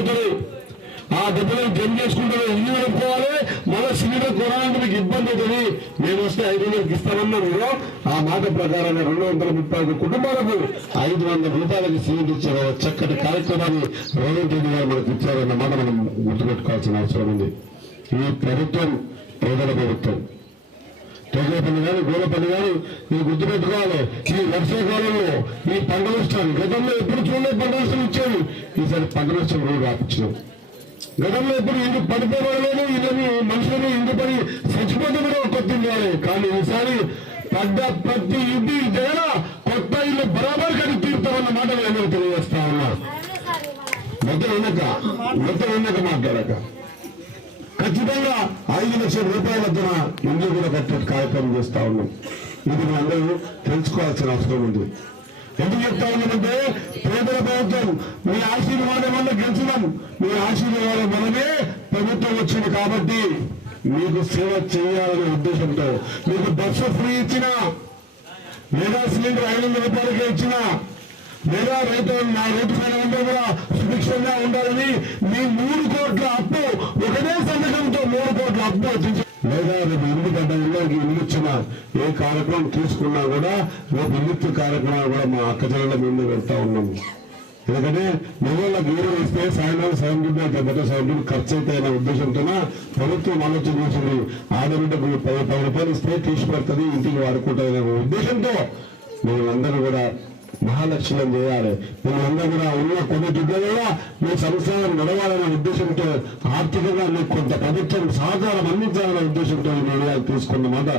అవుతుంది ఆ దెబ్బలు జమ చేసుకుంటే ఇల్లు కడుక్కోవాలి మళ్ళీ సినిమా కొనాలంటే మీకు ఇబ్బంది అవుతుంది. మేము వస్తే ఐదు వందలకి ఇస్తామన్నారు ఆ మాట ప్రకారంగా రెండు వందల ముప్పై ఐదు కుటుంబాలకు ఐదు వందల రూపాయలకి సిలిండర్ ఇచ్చారు. చక్కటి కార్యక్రమాన్ని రేవంత్ రెడ్డి గారు మనకు ఇచ్చారన్న మాట మనం గుర్తుపెట్టుకోవాల్సిన అవసరం ఉంది. ఈ ప్రభుత్వం పేదల ప్రభుత్వం. తొగల పని కానీ గోల కానీ మీరు గుర్తుపెట్టుకోవాలి. ఈ వర్షాకాలంలో ఈ పంటలు వస్తాను గతంలో ఎప్పుడు చూడలేదు పంట నష్టం పది లక్షల పంట రోజు రాపించినాం. గతంలో ఇప్పుడు ఇంటి పడితే పడిపోవడలేదు ఇళ్ళని మనుషులని ఇంటి పడి చచ్చిపోతే కూడా కొత్త ఇల్లు కానీ ఈసారి పెద్ద ప్రతి ఇంటి దగ్గర కొత్త ఇల్లు బరాబర్ కట్టి తీరుతామన్న మాట నేను తెలియజేస్తా ఉన్నా మొత్తం వెనక మొత్తం వెనక మాట్లాడక. ఖచ్చితంగా ఐదు లక్షల రూపాయల ధర ఇండ్లు కూడా కట్టే కార్యక్రమం చేస్తా ఉన్నాం. ఇది మీ అందరూ తెలుసుకోవాల్సిన అవసరం ఉంది. ఎందుకు చెప్తా ఉన్నామంటే పేదల ప్రభుత్వం మీ ఆశీర్వాదం వల్ల గెలిచినాం. మీ ఆశీర్వాదం వల్లనే ప్రభుత్వం వచ్చింది కాబట్టి మీకు సేవ చేయాలనే ఉద్దేశంతో మీకు బస్సు ఫ్రీ ఇచ్చిన మెగా సిలిండర్ ఐదు వందల రూపాయలకే ఇచ్చిన మెగా రైతు నా రైతు పైన కూడా సుభిక్షంగా ఉండాలని మీ మూడు కోట్ల అప్పు ఒకటే సంతకంతో మూడు కోట్ల అప్పు వచ్చింది. లేదా రేపు ఇల్లు పడ్డ ఏ కార్యక్రమం తీసుకున్నా కూడా రేపు ఇల్లు కార్యక్రమాలు కూడా మా అక్క చెల్లెల ముందు పెడతా ఉన్నాము ఎందుకంటే మగవాళ్ళ ఈరు ఇస్తే సాయంత్రం సాయంత్రం దుడ్డు దెబ్బతో సగం దుడ్డు ఖర్చు అయితే అనే ఉద్దేశంతో ప్రభుత్వం ఆలోచన చేసింది. ఆడబిడ్డకు పది పది రూపాయలు ఇస్తే తీసి పెడుతుంది ఇంటికి వాడుకుంటుంది అనే ఉద్దేశంతో మేమందరూ కూడా మహాలక్ష్యం చేయాలి. మేమందరూ కూడా ఉన్న కొన్ని దుడ్లు కూడా మీ సంస్థలను నడవాలనే ఉద్దేశంతో ఆర్థికంగా మీకు కొంత ప్రభుత్వం సహకారం అందించాలనే ఉద్దేశంతో ఈ నిర్ణయాలు తీసుకున్న మాట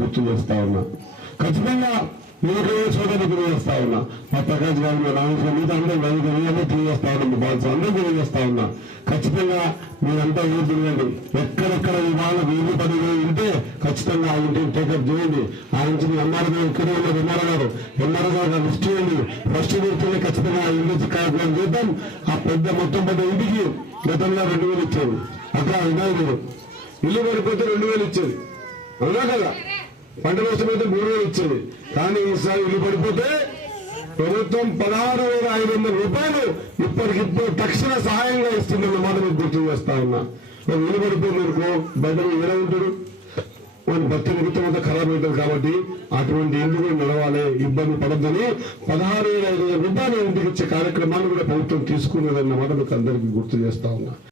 గుర్తు చేస్తా ఉన్నా. ఖచ్చితంగా మీరు సోదరులు తెలియజేస్తా ఉన్నా. మా ప్రకాష్ గారు మా రామకృష్ణ మీద అందరూ నలుగురు అందరూ తెలియజేస్తా ఉన్నా మీ బాధ్యత అందరూ తెలియజేస్తా ఉన్నా. ఖచ్చితంగా మీరంతా ఏం తిరగండి. ఎక్కడెక్కడ ఈ వాళ్ళ వీళ్ళు పది ఉంటే ఖచ్చితంగా ఆ ఇంటిని టేకప్ చేయండి. ఆ ఇంటిని ఎంఆర్ గారు ఇక్కడే ఉన్నారు ఎంఆర్ గారు. ఎంఆర్ గారు లిస్ట్ చేయండి. ఫస్ట్ ఇస్తే ఖచ్చితంగా ఆ ఇంటి కార్యక్రమం చేద్దాం. ఆ పెద్ద మొత్తం పెద్ద ఇంటికి గతంలో రెండు వేలు ఇచ్చేది అక్కడ వినాయకుడు. ఇల్లు పడిపోతే రెండు వేలు ఇచ్చేది అవునా కదా? పంట నష్టం అయితే మూడు వేలు ఇచ్చేది. కానీ ఈసారి ఇల్లు పడిపోతే ప్రభుత్వం పదహారు వేల ఐదు వందల రూపాయలు ఇప్పటికిప్పుడు తక్షణ సహాయంగా ఇస్తుందన్న మాట మీకు గుర్తు చేస్తా ఉన్నా. ఒక ఇల్లు పడిపోయింది అనుకో బయట ఎలా ఉంటాడు మన భక్తి నిమిత్తం అంతా ఖరాబ్ అవుతుంది కాబట్టి అటువంటి ఇల్లు కూడా నడవాలి ఇబ్బంది పడద్దని పదహారు వేల ఐదు వందల రూపాయలు ఇంటికి ఇచ్చే కార్యక్రమాన్ని కూడా ప్రభుత్వం తీసుకున్నదన్న మాట మీకు అందరికీ గుర్తు చేస్తా ఉన్నా.